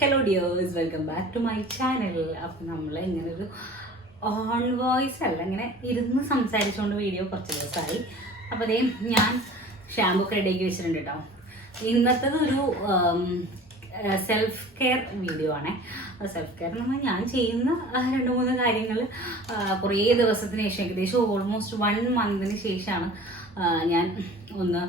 Hello dears, welcome back to my channel. അപ്പം നമ്മൾ ഇങ്ങനെ ഒരു ഓൺ വോയിസ് അല്ല, ഇങ്ങനെ ഇരുന്ന് സംസാരിച്ചുകൊണ്ട് വീഡിയോ കുറച്ച് ദിവസമായി. അപ്പോൾ അതേ ഞാൻ ഷാമ്പു ഒക്കെ റെഡിയാക്കി വെച്ചിട്ടുണ്ട് കേട്ടോ. ഇന്നത്തേത് ഒരു സെൽഫ് കെയർ വീഡിയോ ആണ്. സെൽഫ് കെയർ എന്ന് പറഞ്ഞാൽ ഞാൻ ചെയ്യുന്ന 2-3 കാര്യങ്ങൾ കുറേ ദിവസത്തിന് ശേഷം, ഏകദേശം ഓൾമോസ്റ്റ് 1 മന്തിന് ശേഷമാണ് ഞാൻ ഒന്ന്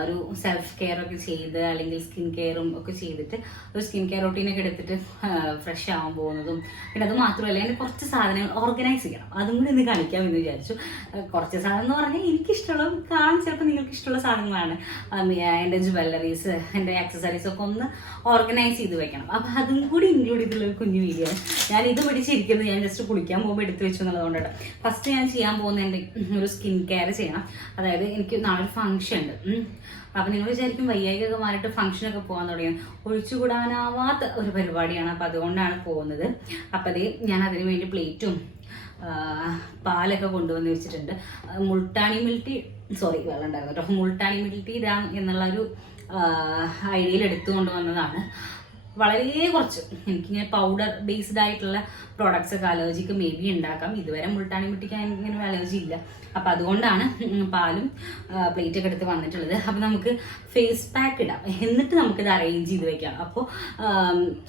ഒരു സെൽഫ് കെയർ ഒക്കെ ചെയ്ത്, അല്ലെങ്കിൽ സ്കിൻ കെയറും ഒക്കെ ചെയ്തിട്ട് ഒരു സ്കിൻ കെയർ റൊട്ടീനൊക്കെ എടുത്തിട്ട് ഫ്രഷ് ആവാൻ പോകുന്നതും. പിന്നെ അത് മാത്രമല്ല, എൻ്റെ കുറച്ച് സാധനങ്ങൾ ഓർഗനൈസ് ചെയ്യണം, അതും കൂടി ഇന്ന് കാണിക്കാമെന്ന് വിചാരിച്ചു. കുറച്ച് സാധനം എന്ന് പറഞ്ഞാൽ എനിക്കിഷ്ടമുള്ള, കാണാൻ ചിലപ്പോൾ നിങ്ങൾക്ക് ഇഷ്ടമുള്ള സാധനങ്ങളാണ്. എൻ്റെ ജ്വല്ലറീസ്, എൻ്റെ ആക്സസറീസ് ഒക്കെ ഒന്ന് ഓർഗനൈസ് ചെയ്ത് വെക്കണം. അപ്പം അതും കൂടി ഇൻക്ലൂഡ് ചെയ്തുള്ള ഒരു കുഞ്ഞു വീഡിയോ ആണ്. ഞാൻ ഇത് പിടിച്ചിരിക്കുന്നത് ഞാൻ ജസ്റ്റ് കുളിക്കാൻ പോകുമ്പോൾ എടുത്ത് വെച്ചു എന്നുള്ളതുകൊണ്ടാണ്. ഫസ്റ്റ് ഞാൻ ചെയ്യാൻ പോകുന്ന എൻ്റെ ഒരു സ്കിൻ കെയർ ചെയ്യണം. അതായത് എനിക്ക് നാളെ ഫംഗ്ഷൻ ഉണ്ട്. അപ്പം നിങ്ങൾ വിചാരിക്കും വയ്യായികൊക്കെ മാറിയിട്ട് ഫംഗ്ഷനൊക്കെ പോകാൻ തുടങ്ങി. ഒഴിച്ചുകൂടാനാവാത്ത ഒരു പരിപാടിയാണ്. അപ്പം അതുകൊണ്ടാണ് പോകുന്നത്. അപ്പം അതേ ഞാൻ അതിന് വേണ്ടി പ്ലേറ്റും പാലൊക്കെ കൊണ്ടുവന്ന് വെച്ചിട്ടുണ്ട്. മുൾട്ടാണി മിൽറ്റി വെള്ളം ഉണ്ടായിരുന്നു കേട്ടോ. മുൾട്ടാണി മിൽറ്റി ഇടാം എന്നുള്ളൊരു ഐഡിയയിൽ എടുത്തു കൊണ്ടുവന്നതാണ്. വളരെ കുറച്ച് എനിക്കിങ്ങനെ പൗഡർ ബേസ്ഡ് ആയിട്ടുള്ള പ്രോഡക്ട്സ് ഒക്കെ അലർജിക്ക് മേ ബി ഉണ്ടാക്കാം. ഇതുവരെ മുൾട്ടാണി മിട്ടിക്ക് ഇങ്ങനെ അലർജി ഇല്ല. അപ്പം അതുകൊണ്ടാണ് പാലും പ്ലേറ്റൊക്കെ എടുത്ത് വന്നിട്ടുള്ളത്. അപ്പം നമുക്ക് ഫേസ് പാക്ക് ഇടാം, എന്നിട്ട് നമുക്കിത് അറേഞ്ച് ചെയ്ത് വെക്കാം. അപ്പോൾ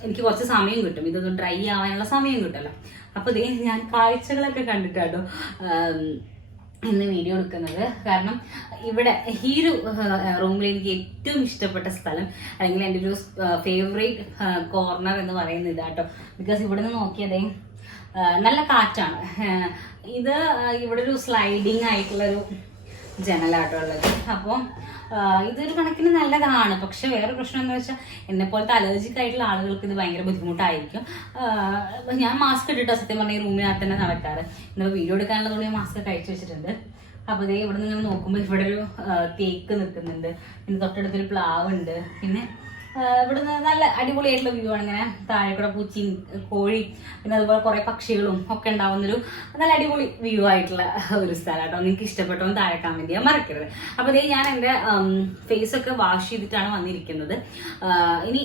എനിക്ക് കുറച്ച് സമയം കിട്ടും, ഇതൊന്ന് ഡ്രൈ ആവാനുള്ള സമയം കിട്ടുമല്ലോ. അപ്പോൾ ഇതേ ഞാൻ കാഴ്ചകളൊക്കെ കണ്ടിട്ടാട്ടോ ഇന്ന് വീഡിയോ എടുക്കുന്നത്. കാരണം ഇവിടെ ഈ ഒരു റൂമിൽ എനിക്ക് ഏറ്റവും ഇഷ്ടപ്പെട്ട സ്ഥലം, അല്ലെങ്കിൽ എൻ്റെ ഒരു ഫേവറേറ്റ് കോർണർ എന്ന് പറയുന്നത് ഇതാട്ടോ. ബിക്കോസ് ഇവിടെ നിന്ന് നോക്കിയതേ നല്ല കാറ്റാണ്. ഇത് ഇവിടെ ഒരു സ്ലൈഡിങ് ആയിട്ടുള്ളൊരു ജനലാട്ടോ ഉള്ളത്. അപ്പോൾ ഇതൊരു കണക്കിന് നല്ലതാണ്. പക്ഷെ വേറെ പ്രശ്നം എന്ന് വെച്ചാൽ, എന്നെ പോലത്തെ അലർജിക് ആയിട്ടുള്ള ആളുകൾക്ക് ഇത് ഭയങ്കര ബുദ്ധിമുട്ടായിരിക്കും. ഞാൻ മാസ്ക് ഇട്ടിട്ടോ സത്യം പറഞ്ഞാൽ ഈ റൂമിനകത്ത് തന്നെ നടക്കാറ്. ഇന്ന് വീഡിയോ എടുക്കാനുള്ളതുകൊണ്ട് ഞാൻ മാസ്ക് കഴിച്ചു വെച്ചിട്ടുണ്ട്. അപ്പോൾ ഇതേ ഇവിടെ നിന്ന് ഇങ്ങനെ നോക്കുമ്പോൾ ഇവിടെ ഒരു തേക്ക് നിൽക്കുന്നുണ്ട്, പിന്നെ തൊട്ടടുത്തൊരു പ്ലാവ് ഉണ്ട്. പിന്നെ ഇവിടുന്ന് നല്ല അടിപൊളിയായിട്ടുള്ള വ്യൂ ആണ്. ഇങ്ങനെ താഴെ കൂടെ പൂച്ചയും കോഴി, പിന്നെ അതുപോലെ കുറേ പക്ഷികളും ഒക്കെ ഉണ്ടാവുന്നൊരു നല്ല അടിപൊളി വ്യൂ ആയിട്ടുള്ള ഒരു സ്ഥലം കേട്ടോ. നിങ്ങൾക്ക് ഇഷ്ടപ്പെട്ടോ താഴെ കമന്റ് ചെയ്യാൻ മറക്കരുത്. അപ്പോൾ ഇതേ ഞാൻ എൻ്റെ ഫേസൊക്കെ വാഷ് ചെയ്തിട്ടാണ് വന്നിരിക്കുന്നത്. ഇനി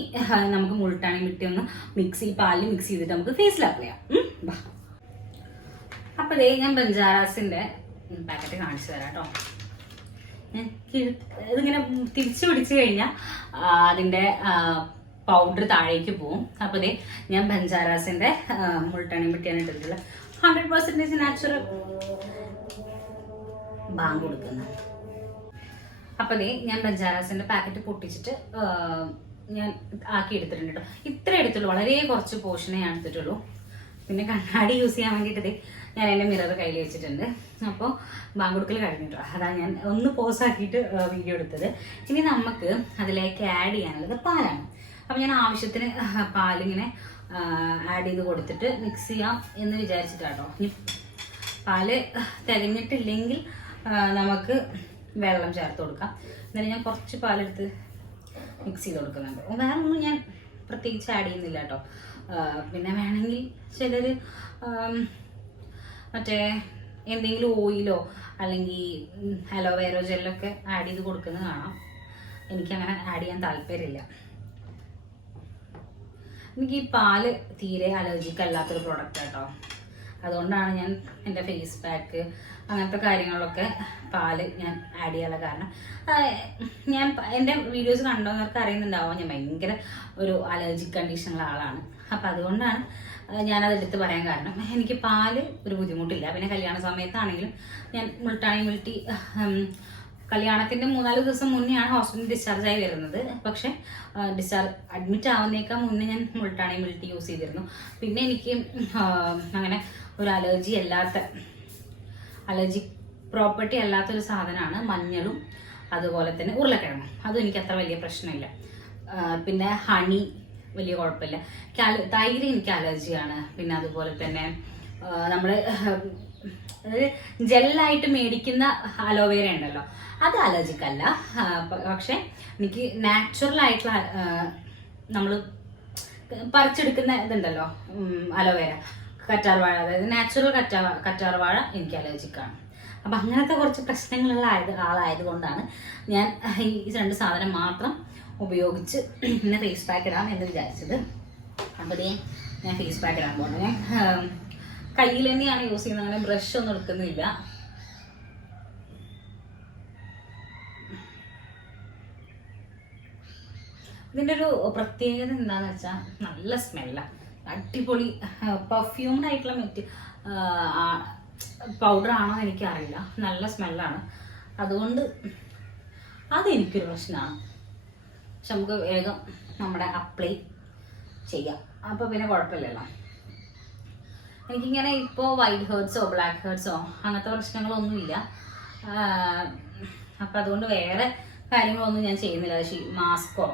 നമുക്ക് മുൾട്ടാണി മിട്ടി ഒന്ന് പാലിൽ മിക്സ് ചെയ്തിട്ട് നമുക്ക് ഫേസിൽ അപ്ലൈ ചെയ്യാം. അപ്പോൾ ഇതേ ഞാൻ ബഞ്ചാറാസിൻ്റെ പാക്കറ്റ് കാണിച്ചു തരാം കേട്ടോ. ഇതിങ്ങനെ തിരിച്ചു പിടിച്ചു കഴിഞ്ഞാൽ അതിൻ്റെ പൗഡർ താഴേക്ക് പോവും. അപ്പോൾ ഇതേ ഞാൻ ബഞ്ചാറാസിൻ്റെ മുൾട്ടാണി മിട്ടിയാണ് ഇട്ടിട്ടുള്ളത്. 100% നാച്ചുറൽ ബാങ്ക് കൊടുക്കുന്നത്. അപ്പോൾ ഇതേ ഞാൻ ബഞ്ചാറാസിൻ്റെ പാക്കറ്റ് പൊട്ടിച്ചിട്ട് ഞാൻ ആക്കി എടുത്തിട്ടുണ്ട് കേട്ടോ. ഇത്ര എടുത്തുള്ളൂ, വളരെ കുറച്ച് പോർഷനേ ഞാൻ എടുത്തിട്ടുള്ളൂ. പിന്നെ കണ്ണാടി യൂസ് ചെയ്യാൻ വേണ്ടിയിട്ട് ഞാൻ എൻ്റെ മിറർ കയ്യിൽ വെച്ചിട്ടുണ്ട്. അപ്പോൾ ബാങ്ക് കൊടുക്കൽ കഴിഞ്ഞിട്ടോ. അതാണ് ഞാൻ ഒന്ന് പോസാക്കിയിട്ട് വീഡിയോ എടുത്തത്. ഇനി നമുക്ക് അതിലേക്ക് ആഡ് ചെയ്യാനുള്ളത് പാലാണ്. അപ്പോൾ ഞാൻ ആവശ്യത്തിന് പാലിങ്ങനെ ആഡ് ചെയ്ത് കൊടുത്തിട്ട് മിക്സ് ചെയ്യാം എന്ന് വിചാരിച്ചിട്ടാട്ടോ. ഇനി പാല് തികഞ്ഞിട്ടില്ലെങ്കിൽ നമുക്ക് വെള്ളം ചേർത്ത് കൊടുക്കാം. എന്നാലും ഞാൻ കുറച്ച് പാലെടുത്ത് മിക്സ് ചെയ്ത് കൊടുക്കുന്നുണ്ട്. വേറെ ഒന്നും ഞാൻ പ്രത്യേകിച്ച് ആഡ് ചെയ്യുന്നില്ല കേട്ടോ. പിന്നെ വേണമെങ്കിൽ ചിലർ മറ്റേ എന്തെങ്കിലും ഓയിലോ അല്ലെങ്കിൽ അലോവേറോ ജെല്ലൊക്കെ ആഡ് ചെയ്ത് കൊടുക്കുന്നത് കാണാം. എനിക്കങ്ങനെ ആഡ് ചെയ്യാൻ താല്പര്യമില്ല. എനിക്ക് ഈ പാല് തീരെ അലർജിക്ക് അല്ലാത്തൊരു പ്രൊഡക്റ്റ് കേട്ടോ. അതുകൊണ്ടാണ് ഞാൻ എൻ്റെ ഫേസ് പാക്ക് അങ്ങനത്തെ കാര്യങ്ങളിലൊക്കെ പാല് ഞാൻ ആഡ് ചെയ്യാനുള്ള കാരണം. ഞാൻ എൻ്റെ വീഡിയോസ് കണ്ടവർക്ക് അറിയുന്നുണ്ടാവും, ഞാൻ ഭയങ്കര ഒരു അലർജിക് കണ്ടീഷനുള്ള ആളാണ്. അപ്പം അതുകൊണ്ടാണ് ഞാനതെടുത്ത് പറയാൻ കാരണം. എനിക്ക് പാല് ഒരു ബുദ്ധിമുട്ടില്ല. പിന്നെ കല്യാണ സമയത്താണെങ്കിലും ഞാൻ മുൾട്ടാണി മിൽറ്റി കല്യാണത്തിൻ്റെ 3-4 ദിവസം മുന്നെയാണ് ഹോസ്പിറ്റലിൽ ഡിസ്ചാർജ് ആയി വരുന്നത്. പക്ഷേ അഡ്മിറ്റ് ആവുന്നേക്കാൾ മുന്നേ ഞാൻ മുൾട്ടാണി മിൽറ്റി യൂസ് ചെയ്തിരുന്നു. പിന്നെ എനിക്ക് അങ്ങനെ ഒരു അലർജി പ്രോപ്പർട്ടി അല്ലാത്തൊരു സാധനമാണ് മഞ്ഞളും അതുപോലെ തന്നെ ഉരുളക്കിഴങ്ങും. അതും എനിക്ക് അത്ര വലിയ പ്രശ്നമില്ല. പിന്നെ ഹണി വലിയ കുഴപ്പമില്ല. തൈര് എനിക്ക് അലർജിയാണ്. പിന്നെ അതുപോലെ തന്നെ നമ്മൾ ജെല്ലായിട്ട് മേടിക്കുന്ന അലോവേര ഉണ്ടല്ലോ, അത് അലർജിക്കല്ല. പക്ഷെ എനിക്ക് നാച്ചുറൽ ആയിട്ടുള്ള നമ്മൾ പറിച്ചെടുക്കുന്ന ഇതുണ്ടല്ലോ അലോവേര, കറ്റാർവാഴ, അതായത് നാച്ചുറൽ കറ്റാർവാഴ എനിക്ക് അലർജിക്കാണ്. അപ്പം അങ്ങനത്തെ കുറച്ച് പ്രശ്നങ്ങളുള്ള ആളായതുകൊണ്ടാണ് ഞാൻ ഈ 2 സാധനം മാത്രം ഉപയോഗിച്ച് പിന്നെ ഫേസ് പാക്ക് ഇടാം എന്ന് വിചാരിച്ചത്. അപ്പോൾ ഞാൻ ഫേസ് പാക്ക് ഇടാൻ പോകുന്നത്. ഞാൻ കയ്യിൽ തന്നെയാണ് യൂസ് ചെയ്യുന്നത്, അങ്ങനെ ബ്രഷ് ഒന്നും എടുക്കുന്നില്ല. ഇതിൻ്റെ ഒരു പ്രത്യേകത എന്താണെന്ന് വെച്ചാൽ നല്ല സ്മെല്ലാണ്, അടിപൊളി പെർഫ്യൂംഡ് ആയിട്ടുള്ള പൗഡറാണോ എനിക്കറിയില്ല, നല്ല സ്മെല്ലാണ്. അതുകൊണ്ട് അതെനിക്കൊരു പ്രശ്നമാണ്. പക്ഷെ നമുക്ക് വേഗം നമ്മുടെ അപ്ലൈ ചെയ്യാം, അപ്പോൾ പിന്നെ കുഴപ്പമില്ലല്ലോ. എനിക്കിങ്ങനെ ഇപ്പോൾ വൈറ്റ് ഹേർട്സോ ബ്ലാക്ക് ഹേർട്സോ അങ്ങനത്തെ പ്രശ്നങ്ങളൊന്നുമില്ല. അപ്പം അതുകൊണ്ട് വേറെ കാര്യങ്ങളൊന്നും ഞാൻ ചെയ്യുന്നില്ല. മാസ്കോ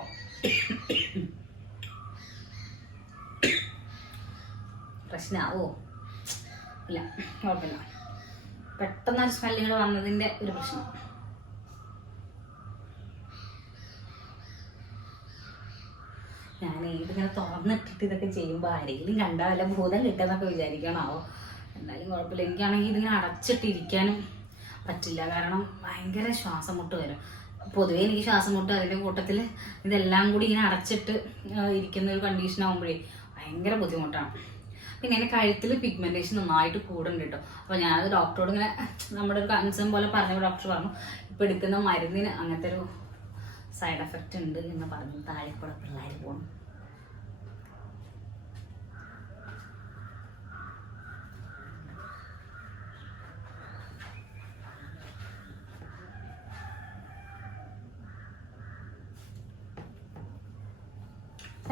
പ്രശ്നമാവോ ഇല്ല, കുഴപ്പമില്ല. പെട്ടെന്നൊരു സ്മെല്ലുകൾ വന്നതിൻ്റെ ഒരു പ്രശ്നം. ഞാൻ ഇതിങ്ങനെ തുറന്നിട്ടിട്ട് ഇതൊക്കെ ചെയ്യുമ്പോൾ ആരെങ്കിലും കണ്ടാൽ വല്ല ഭൂതം കിട്ടുമെന്നൊക്കെ വിചാരിക്കണമാവോ. എന്തായാലും കുഴപ്പമില്ല. എനിക്കാണെങ്കിൽ ഇതിങ്ങനെ അടച്ചിട്ടിരിക്കാനും പറ്റില്ല, കാരണം ഭയങ്കര ശ്വാസം മുട്ട് വരും. പൊതുവേ എനിക്ക് ശ്വാസം മുട്ട്, അതിൻ്റെ കൂട്ടത്തിൽ ഇതെല്ലാം കൂടി ഇങ്ങനെ അടച്ചിട്ട് ഇരിക്കുന്ന ഒരു കണ്ടീഷൻ ആകുമ്പോഴേ ഭയങ്കര ബുദ്ധിമുട്ടാണ്. പിന്നെ എൻ്റെ കഴുത്തിൽ പിഗ്മെൻറ്റേഷൻ നന്നായിട്ട് കൂടുന്നുണ്ട് കേട്ടോ. അപ്പോൾ ഞാനത് ഡോക്ടറോട് ഇങ്ങനെ നമ്മുടെ ഒരു കൺസേൺ പോലെ പറഞ്ഞപ്പോൾ ഡോക്ടർ പറഞ്ഞു ഇപ്പോൾ എടുക്കുന്ന മരുന്നിന് അങ്ങനത്തെ ഒരു സൈഡ് എഫക്റ്റ് ഉണ്ട് എന്ന് പറഞ്ഞു. താഴെക്കൂടെ പിള്ളേർ പോകണം.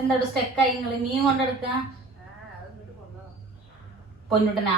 എന്താ സ്റ്റെക്കായി നിങ്ങൾ മീൻ കൊണ്ടെടുക്ക പൊന്നുട്ടനാ?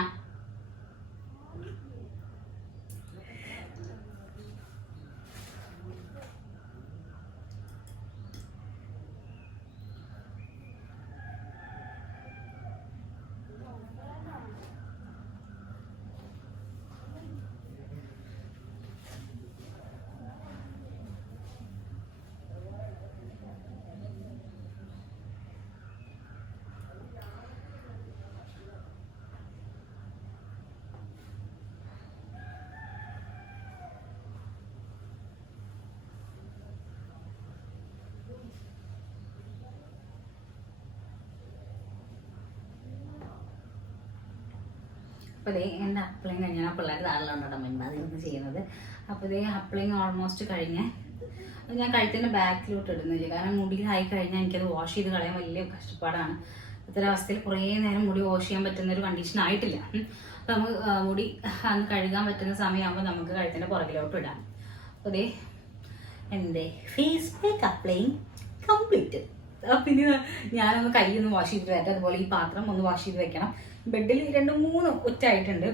അപ്പോൾ എൻ്റെ അപ്ലൈങ് കഴിഞ്ഞാൽ പിള്ളേർ താഴെയുണ്ടോ മിണ്ടാതിരുന്ന് ചെയ്യുന്നത്. അപ്പോൾ അപ്ലൈങ് ഓൾമോസ്റ്റ് കഴിഞ്ഞ് ഞാൻ കഴുത്തിൻ്റെ ബാക്കിലോട്ട് ഇടുന്നില്ല, കാരണം മുടിയിലായി കഴിഞ്ഞാൽ എനിക്കത് വാഷ് ചെയ്ത് കളയാൻ വലിയ കഷ്ടപ്പാടാണ്. ഇത്തരവസ്ഥയിൽ കുറേ നേരം മുടി വാഷ് ചെയ്യാൻ പറ്റുന്ന ഒരു കണ്ടീഷൻ ആയിട്ടില്ല. അപ്പോൾ നമുക്ക് മുടി അന്ന് കഴുകാൻ പറ്റുന്ന സമയമാകുമ്പോൾ നമുക്ക് കഴുത്തിൻ്റെ പുറകിലോട്ട് ഇടാം. അപ്പോൾ എൻ്റെ ഫേസ് പാക്ക് അപ്ലൈങ് കംപ്ലീറ്റ്. പിന്നെ ഞാനൊന്ന് കൈയൊന്ന് വാഷ് ചെയ്ത് വരട്ടെ. അതുപോലെ ഈ പാത്രം ഒന്ന് വാഷ് ചെയ്ത് വെക്കണം. ബെഡിൽ 2-3 ഒറ്റായിട്ടുണ്ട്.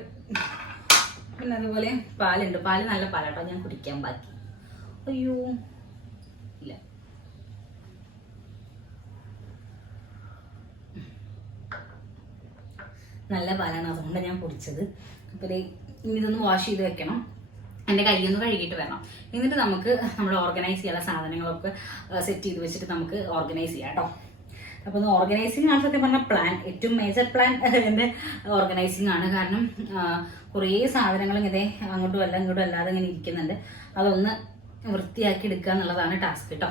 പിന്നെ അതുപോലെ പാലുണ്ട്, പാല് നല്ല പാലാട്ടോ, ഞാൻ കുടിക്കാൻ ബാക്കി. അയ്യോ ഇല്ല, നല്ല പാലാണ്, അതുകൊണ്ട് ഞാൻ കുടിച്ചത്. അപ്പോൾ ഇതൊന്ന് വാഷ് ചെയ്ത് വെക്കണം. എൻ്റെ കൈയൊന്ന് കഴുകിയിട്ട് വരണം. എന്നിട്ട് നമുക്ക് നമ്മൾ ഓർഗനൈസ് ചെയ്യാനുള്ള സാധനങ്ങളൊക്കെ സെറ്റ് ചെയ്ത് വെച്ചിട്ട് നമുക്ക് ഓർഗനൈസ് ചെയ്യാം കേട്ടോ. അപ്പോൾ ഒന്ന് ഓർഗനൈസിങ് ആണ് സത്യം പറഞ്ഞ പ്ലാൻ, ഏറ്റവും മേജർ പ്ലാൻ എൻ്റെ ഓർഗനൈസിങ് ആണ്. കാരണം കുറേ സാധനങ്ങൾ ഇങ്ങനെ അങ്ങോട്ടും അല്ല ഇങ്ങോട്ടും അല്ലാതെ ഇങ്ങനെ ഇരിക്കുന്നുണ്ട്. അതൊന്ന് വൃത്തിയാക്കി എടുക്കുക എന്നുള്ളതാണ് ടാസ്ക് കേട്ടോ.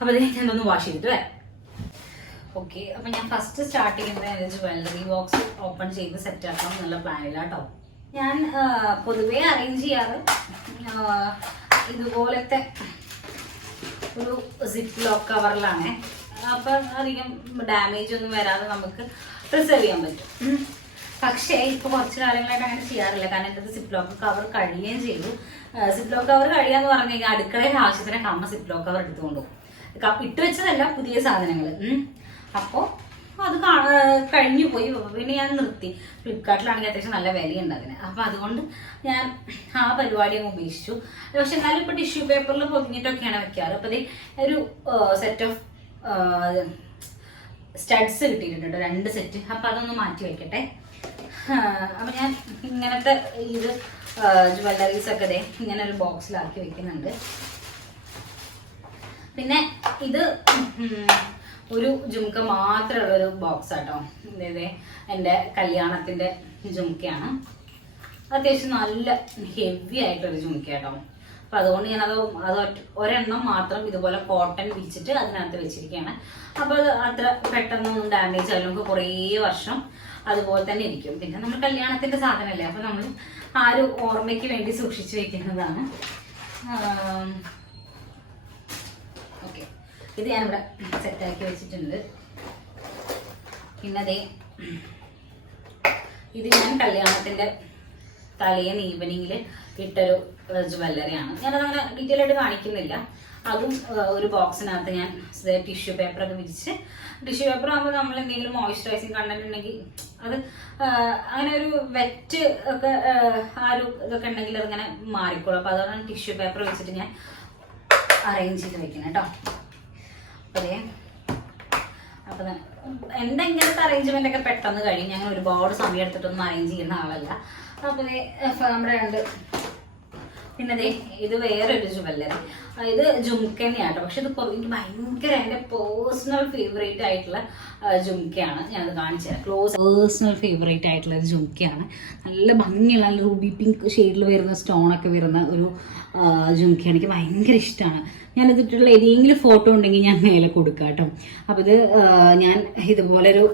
അപ്പോൾ ഞാനൊന്ന് വാഷ് ചെയ്തിട്ട് വരാം. ഓക്കെ, അപ്പോൾ ഞാൻ ഫസ്റ്റ് സ്റ്റാർട്ട് ചെയ്യുന്നത് ജ്വല്ലറി ബോക്സ് ഓപ്പൺ ചെയ്ത് സെറ്റ് ആക്കണം എന്നുള്ള പ്ലാനില്ല കേട്ടോ. ഞാൻ പൊതുവേ അറേഞ്ച് ചെയ്യാറ് ഇതുപോലത്തെ ഒരു സിപ്പ് ലോക്ക് കവറിലാണ്. അപ്പം അധികം ഡാമേജ് ഒന്നും വരാതെ നമുക്ക് പ്രിസർവ് ചെയ്യാൻ പറ്റും. പക്ഷേ ഇപ്പോൾ കുറച്ച് കാലങ്ങളായിട്ട് അങ്ങനെ ചെയ്യാറില്ല, കാരണം എൻ്റെ സിപ്പ് ലോക്ക് കവർ കഴിയുകയും ചെയ്തു. സിപ്പ് ലോക്ക് കവർ കഴിയാന്ന് പറഞ്ഞു കഴിഞ്ഞാൽ അടുക്കളയിൽ ആവശ്യത്തിനൊക്കെ അമ്മ സിപ്പ് ലോക്ക് കവർ എടുത്തുകൊണ്ടു ഇട്ട് വെച്ചതല്ല, പുതിയ സാധനങ്ങൾ. അപ്പോൾ അത് കഴിഞ്ഞു പോയി. പിന്നെ ഞാൻ നിർത്തി. ഫ്ലിപ്കാർട്ടിലാണെങ്കിൽ അത്യാവശ്യം നല്ല വിലയുണ്ട് അതിന്. അപ്പം അതുകൊണ്ട് ഞാൻ ആ പരിപാടി അങ്ങ് ഉപേക്ഷിച്ചു. പക്ഷെ എന്നാലും ഇപ്പോൾ ടിഷ്യൂ പേപ്പറിൽ പൊതിഞ്ഞിട്ടൊക്കെയാണ് വെക്കാറ്. അപ്പോൾ ഒരു സെറ്റ് ഓഫ് സ്റ്റഡ്സ് കിട്ടിയിട്ടുണ്ട്, 2 സെറ്റ്. അപ്പം അതൊന്ന് മാറ്റി വയ്ക്കട്ടെ. അപ്പം ഞാൻ ഇങ്ങനത്തെ ഇത് ജ്വല്ലറീസൊക്കെ ഇങ്ങനെ ഒരു ബോക്സിലാക്കി വെക്കുന്നുണ്ട്. പിന്നെ ഇത് ഒരു ജുംക്ക മാത്രമുള്ളൊരു ബോക്സ് ആട്ടോ. അതായത് എൻ്റെ കല്യാണത്തിൻ്റെ ജുംക്കയാണ്. അത്യാവശ്യം നല്ല ഹെവി ആയിട്ടൊരു ജുംക്ക കേട്ടോ. അപ്പോൾ അതുകൊണ്ട് ഞാനത് ഒരെണ്ണം മാത്രം ഇതുപോലെ കോട്ടൺ വിരിച്ചിട്ട് അതിനകത്ത് വെച്ചിരിക്കുകയാണ്. അപ്പോൾ അത് അത്ര പെട്ടെന്നൊന്നും ഡാമേജ് ആയാലും നമുക്ക് കുറേ വർഷം അതുപോലെ തന്നെ ഇരിക്കും. പിന്നെ നമ്മൾ കല്യാണത്തിൻ്റെ സാധനമല്ലേ, അപ്പോൾ നമ്മൾ ആ ഒരു ഓർമ്മയ്ക്ക് വേണ്ടി സൂക്ഷിച്ചു വെക്കുന്നതാണ്. ഓക്കെ, ഇത് ഞാനിവിടെ സെറ്റാക്കി വെച്ചിട്ടുണ്ട്. പിന്നെ അതേ ഇത് ഞാൻ കല്യാണത്തിൻ്റെ തലേന്ന് ഈവനിങ്ങിൽ ഇട്ടൊരു ജ്വല്ലറിയാണ്. ഞാനതങ്ങനെ ഡീറ്റെയിൽ ആയിട്ട് കാണിക്കുന്നില്ല. അതും ഒരു ബോക്സിനകത്ത് ഞാൻ ടിഷ്യൂ പേപ്പറൊക്കെ വിരിച്ച്, ടിഷ്യൂ പേപ്പർ ആകുമ്പോൾ നമ്മൾ എന്തെങ്കിലും മോയ്സ്ചറൈസിങ് കണ്ടന്റ് ഉണ്ടെങ്കിൽ അത് അങ്ങനെ ഒരു വെറ്റ് ഒക്കെ ആ ഒരു ഇതൊക്കെ ഉണ്ടെങ്കിൽ അതിങ്ങനെ മാറിക്കോളും. അപ്പോൾ അതാണ് ടിഷ്യൂ പേപ്പർ വെച്ചിട്ട് ഞാൻ അറേഞ്ച് ചെയ്ത് വെക്കുന്നത് കേട്ടോ. അതെ, അപ്പം എൻ്റെ ഇങ്ങനത്തെ അറേഞ്ച്മെൻ്റ് ഒക്കെ പെട്ടെന്ന് കഴിയും. ഞങ്ങൾ ഒരുപാട് സമയം എടുത്തിട്ടൊന്നും അറേഞ്ച് ചെയ്യുന്ന ആളല്ല. അപ്പോൾ നമ്മുടെ ഉണ്ട്. പിന്നെ അതെ ഇത് വേറൊരു ജ്വല്ലറി, ഇത് ജുംക്കന്നെയാട്ടോ. പക്ഷെ ഇത് എനിക്ക് ഭയങ്കര എൻ്റെ പേഴ്സണൽ ഫേവറേറ്റ് ആയിട്ടുള്ള ജുംക്കയാണ്. ഞാനത് കാണിച്ചു തരാം. പേഴ്സണൽ ഫേവറേറ്റ് ആയിട്ടുള്ള ഒരു ജുംക്കയാണ്. നല്ല ഭംഗിയുള്ള നല്ല റൂബി പിങ്ക് ഷെയ്ഡിൽ വരുന്ന സ്റ്റോണൊക്കെ വരുന്ന ഒരു ജുംക്കയാണ്. എനിക്ക് ഭയങ്കര ഇഷ്ടമാണ്. ഞാനിതിട്ടുള്ള ഏതെങ്കിലും ഫോട്ടോ ഉണ്ടെങ്കിൽ ഞാൻ മേലെ കൊടുക്കാം കേട്ടോ. അപ്പോൾ ഇത് ഞാൻ ഇതുപോലൊരു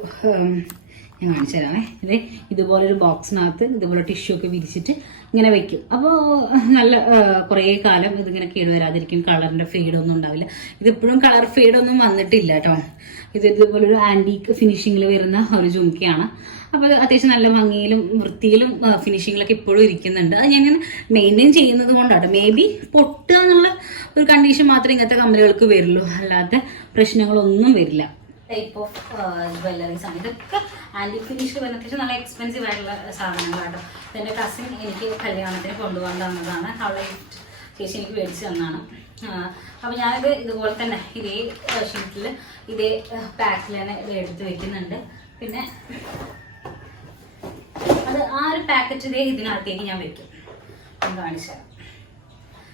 ഞാൻ കാണിച്ചു തരാമേ. ഇതുപോലൊരു ബോക്സിനകത്ത് ഇതുപോലെ ടിഷ്യൂ ഒക്കെ വിരിച്ചിട്ട് ഇങ്ങനെ വെക്കും. അപ്പോൾ നല്ല കുറേ കാലം ഇതിങ്ങനെ കേടുവരാതിരിക്കും. കളറിൻ്റെ ഫെയ്ഡൊന്നും ഉണ്ടാവില്ല. ഇതിപ്പോഴും കളർ ഫെയ്ഡൊന്നും വന്നിട്ടില്ല കേട്ടോ. ഇത് ഇതുപോലൊരു ആൻറ്റീക്ക് ഫിനിഷിങ്ങിൽ വരുന്ന ഒരു ജുംക്കയാണ്. അപ്പോൾ അത്യാവശ്യം നല്ല ഭംഗിയിലും വൃത്തിയിലും ഫിനിഷിങ്ങിലൊക്കെ ഇപ്പോഴും ഇരിക്കുന്നുണ്ട്. അത് ഞാൻ മെയിൻറ്റെയിൻ ചെയ്യുന്നത് കൊണ്ടാണ്. മേ ബി പൊട്ടുക എന്നുള്ള ഒരു കണ്ടീഷൻ മാത്രമേ ഇങ്ങനത്തെ കമ്പനികൾക്ക് വരുള്ളൂ, അല്ലാത്ത പ്രശ്നങ്ങളൊന്നും വരില്ല. ടൈപ്പ് ഓഫ് ജ്വല്ലറീസ് ആണ് ഇതൊക്കെ. ആൻറ്റിക് ഫിനിഷ് വരുന്ന അത്യാവശ്യം നല്ല എക്സ്പെൻസീവ് ആയിട്ടുള്ള സാധനങ്ങളാട്ടോ. എൻ്റെ കസിൻ എനിക്ക് കല്യാണത്തിന് കൊണ്ടുപോകാൻ തന്നതാണ്. അവളെ ചേച്ചി എനിക്ക് മേടിച്ച് തന്നതാണ്. അപ്പോൾ ഞാനിത് ഇതുപോലെ തന്നെ ഇതേ ഷീറ്റിൽ ഇതേ പാക്കിൽ തന്നെ ഇത് എടുത്ത് വെക്കുന്നുണ്ട്. പിന്നെ അത് ആ ഒരു പാക്കറ്റ് ഇതേ ഇതിനകത്തേക്ക് ഞാൻ വെക്കും. ഞാൻ കാണിച്ചു തരാം.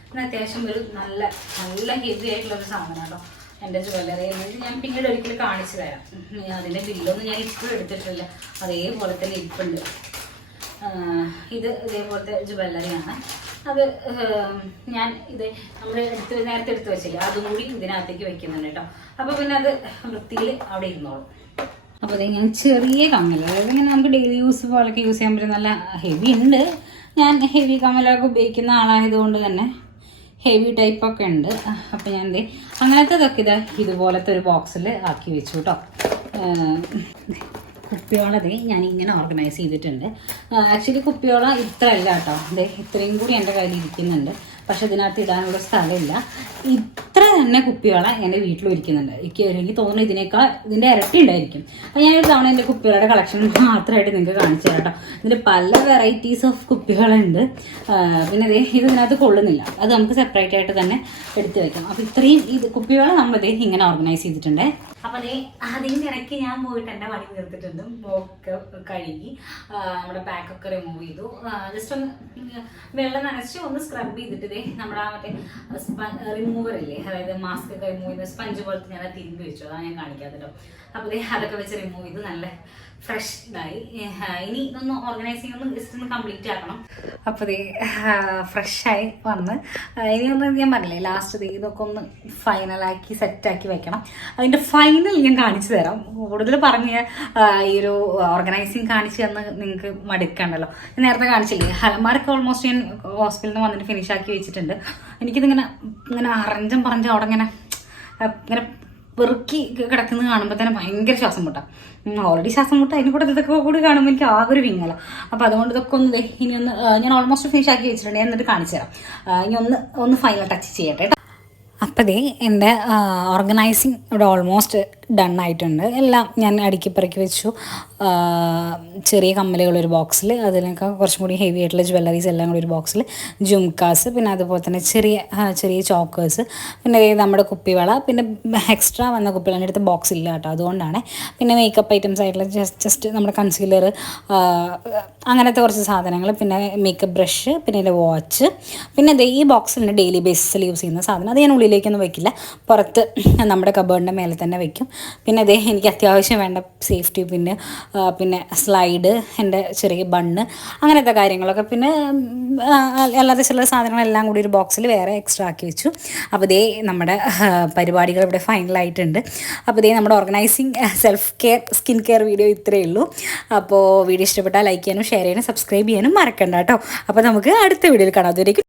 പിന്നെ അത്യാവശ്യം ഒരു നല്ല നല്ല ഹെവി ആയിട്ടുള്ളൊരു സാധനം കേട്ടോ എൻ്റെ ജ്വല്ലറി. എന്നിട്ട് ഞാൻ പിന്നീട് ഒരിക്കലും കാണിച്ചു തരാം. അതിൻ്റെ ബില്ലൊന്നും ഞാൻ ഇപ്പോഴും എടുത്തിട്ടില്ല, അതേപോലെ തന്നെ ഇരിപ്പുണ്ട്. ഇത് ഇതേപോലത്തെ ജ്വല്ലറിയാണ്. അത് ഞാൻ ഇത് നമ്മൾ നേരത്തെ എടുത്ത് വെച്ചില്ല, അതും കൂടി ഇതിനകത്തേക്ക് വെക്കുന്നുണ്ട് കേട്ടോ. അപ്പോൾ പിന്നെ അത് വൃത്തിയിൽ അവിടെ ഇരുന്നോളും. അപ്പോൾ അതേ ഞാൻ ചെറിയ കമ്മൽ, അതായത് ഇങ്ങനെ നമുക്ക് ഡെയിലി യൂസ് പോലൊക്കെ യൂസ് ചെയ്യാൻ പറ്റും. നല്ല ഹെവി ഉണ്ട്. ഞാൻ ഹെവി കമ്മലൊക്കെ ഉപയോഗിക്കുന്ന ആളായതുകൊണ്ട് തന്നെ ഹെവി ടൈപ്പൊക്കെ ഉണ്ട്. അപ്പോൾ ഞാൻ അങ്ങനത്തേതൊക്കെ ഇതുപോലത്തെ ഒരു ബോക്സിൽ ആക്കി വെച്ചു കേട്ടോ. കുപ്പിയോളത് ഞാൻ ഇങ്ങനെ ഓർഗനൈസ് ചെയ്തിട്ടുണ്ട്. ആക്ച്വലി കുപ്പിയോള ഇത്ര അല്ല കേട്ടോ. ഇത്രയും കൂടി എൻ്റെ കയ്യിൽ ഇരിക്കുന്നുണ്ട്. പക്ഷെ ഇതിനകത്ത് ഇടാനുള്ള സ്ഥലമില്ല. ഇത്ര തന്നെ കുപ്പിയോള എൻ്റെ വീട്ടിലും ഇരിക്കുന്നുണ്ട്. എനിക്ക് തോന്നുന്നു ഇതിൻ്റെ ഇരട്ടി ഉണ്ടായിരിക്കും. അപ്പോൾ ഞാനൊരു തവണ എൻ്റെ കുപ്പികളുടെ കളക്ഷൻ മാത്രമായിട്ട് നിങ്ങൾക്ക് കാണിച്ചു തരാം കേട്ടോ. ഇതിൻ്റെ പല വെറൈറ്റീസ് ഓഫ് കുപ്പികളുണ്ട്. പിന്നെ ഇത് ഇതിനകത്ത് കൊള്ളുന്നില്ല, അത് നമുക്ക് സെപ്പറേറ്റ് ആയിട്ട് തന്നെ എടുത്ത് വെക്കാം. അപ്പോൾ ഇത്രയും കുപ്പിയോള നമ്മളിത് ഇങ്ങനെ ഓർഗനൈസ് ചെയ്തിട്ടുണ്ട്. അപ്പോൾ അതിൻ്റെ ഇടയ്ക്ക് ഞാൻ പോയിട്ട് എൻ്റെ പണി തീർത്തിട്ടുണ്ട്. ബോക്ക് കഴുകി നമ്മുടെ ബാക്കൊക്കെ റിമൂവ് ചെയ്തു. ജസ്റ്റ് ഒന്ന് വെള്ളം നനച്ച് ഒന്ന് സ്ക്രബ് ചെയ്തിട്ട് നമ്മുടെ ആ മറ്റേ റിമൂവർ ഇല്ലേ, അതായത് മാസ്ക് ഒക്കെ റിമൂവ് ചെയ്ത് സ്പഞ്ച് പോലത്തെ ഞാൻ തിരുമ്പി വെച്ചു. അതാണ് ഞാൻ കാണിക്കാത്തല്ലോ. അപ്പോൾ അതൊക്കെ വെച്ച് റിമൂവ് ചെയ്ത് നല്ല ഫ്രഷ് ഇതായി. ഇനി ഇതൊന്ന് ഓർഗനൈസിങ് ഒന്ന് ജസ്റ്റ് ഒന്ന് കംപ്ലീറ്റ് ആക്കണം. അപ്പോൾ ഫ്രഷായി വന്ന് ഇനി ഒന്ന് ഞാൻ പറഞ്ഞില്ലേ ലാസ്റ്റ് ഇതൊക്കെ ഒന്ന് ഫൈനലാക്കി സെറ്റാക്കി വെക്കണം. അതിൻ്റെ ഫൈനൽ ഞാൻ കാണിച്ചു തരാം. കൂടുതൽ പറഞ്ഞ് ഈ ഒരു ഓർഗനൈസിങ് കാണിച്ച് തന്ന് നിങ്ങൾക്ക് മടുക്കണ്ടല്ലോ. നേരത്തെ കാണിച്ചില്ലേ അലമാരൊക്കെ ഓൾമോസ്റ്റ് ഞാൻ ഹോസ്പിറ്റലിൽ നിന്ന് വന്നിട്ട് ഫിനിഷ് ആക്കി വെച്ചിട്ടുണ്ട്. എനിക്കിതിങ്ങനെ അറഞ്ചം പറഞ്ഞ് അവിടെ ഇങ്ങനെ പെറുക്കി കിടക്കുന്നത് കാണുമ്പോൾ തന്നെ ഭയങ്കര ശ്വാസം മുട്ടാം. ഓൾറെഡി ശ്വാസം മുട്ട, അതിന് കൂടെ ഇതൊക്കെ കൂടി കാണുമ്പോൾ എനിക്ക് ആകെ ഒരു വിങ്ങല. അപ്പോൾ അതുകൊണ്ട് ഇതൊക്കെ ഒന്ന് ഇനി ഒന്ന് ഞാൻ ഓൾമോസ്റ്റ് ഫിനിഷ് ആക്കി വെച്ചിട്ടുണ്ട്. എന്നിട്ട് കാണിച്ചു തരാം. ഇനി ഒന്ന് ഫൈനൽ ടച്ച് ചെയ്യട്ടെ. അപ്പോൾ എൻ്റെ ഓർഗനൈസിങ് ഇവിടെ ഓൾമോസ്റ്റ് ഡൺ ആയിട്ടുണ്ട്. എല്ലാം ഞാൻ അടുക്കി പെറുക്കി വെച്ചു. ചെറിയ കമ്മലുകളൊരു ബോക്സിൽ, അതിനൊക്കെ കുറച്ചും കൂടി ഹെവി ആയിട്ടുള്ള ജ്വല്ലറീസ് എല്ലാം കൂടി ഒരു ബോക്സിൽ, ജുംക്കാസ്, പിന്നെ അതുപോലെ തന്നെ ചെറിയ ചോക്കേഴ്സ്, പിന്നെ നമ്മുടെ കുപ്പിവള, പിന്നെ എക്സ്ട്രാ വന്ന കുപ്പിവള എൻ്റെ അടുത്ത് ബോക്സ് ഇല്ല കേട്ടോ, അതുകൊണ്ടാണ്. പിന്നെ മേക്കപ്പ് ഐറ്റംസ് ആയിട്ടുള്ള ജസ്റ്റ് നമ്മുടെ കൺസീലർ, അങ്ങനത്തെ കുറച്ച് സാധനങ്ങൾ, പിന്നെ മേക്കപ്പ് ബ്രഷ്, പിന്നെ എൻ്റെ വാച്ച്, പിന്നെ ഈ ബോക്സിൽ ഡെയിലി ബേസിസിൽ യൂസ് ചെയ്യുന്ന സാധനം. അത് ഞാൻ ഉള്ളിലേക്കൊന്നും വെക്കില്ല, പുറത്ത് നമ്മുടെ കബേർഡിൻ്റെ മേലെ തന്നെ വെക്കും. പിന്നെ അതേ എനിക്ക് അത്യാവശ്യം വേണ്ട സേഫ്റ്റി പിന്ന്, പിന്നെ സ്ലൈഡ്, എൻ്റെ ചെറിയ ബണ്ണ്, അങ്ങനത്തെ കാര്യങ്ങളൊക്കെ, പിന്നെ അല്ലാതെ ചില സാധനങ്ങളെല്ലാം കൂടി ഒരു ബോക്സിൽ വേറെ എക്സ്ട്രാ ആക്കി വെച്ചു. അപ്പോൾ ഇതേ നമ്മുടെ പരിപാടികൾ ഇവിടെ ഫൈനലായിട്ടുണ്ട്. അപ്പോൾ ഇതേ നമ്മുടെ organising self care skin care video ഇത്രയേ ഉള്ളൂ. അപ്പോൾ വീഡിയോ ഇഷ്ടപ്പെട്ടാൽ ലൈക്ക് ചെയ്യാനും ഷെയർ ചെയ്യാനും സബ്സ്ക്രൈബ് ചെയ്യാനും മറക്കണ്ട കേട്ടോ. അപ്പോൾ നമുക്ക് അടുത്ത വീഡിയോയിൽ കാണാം. അതുവരേക്കും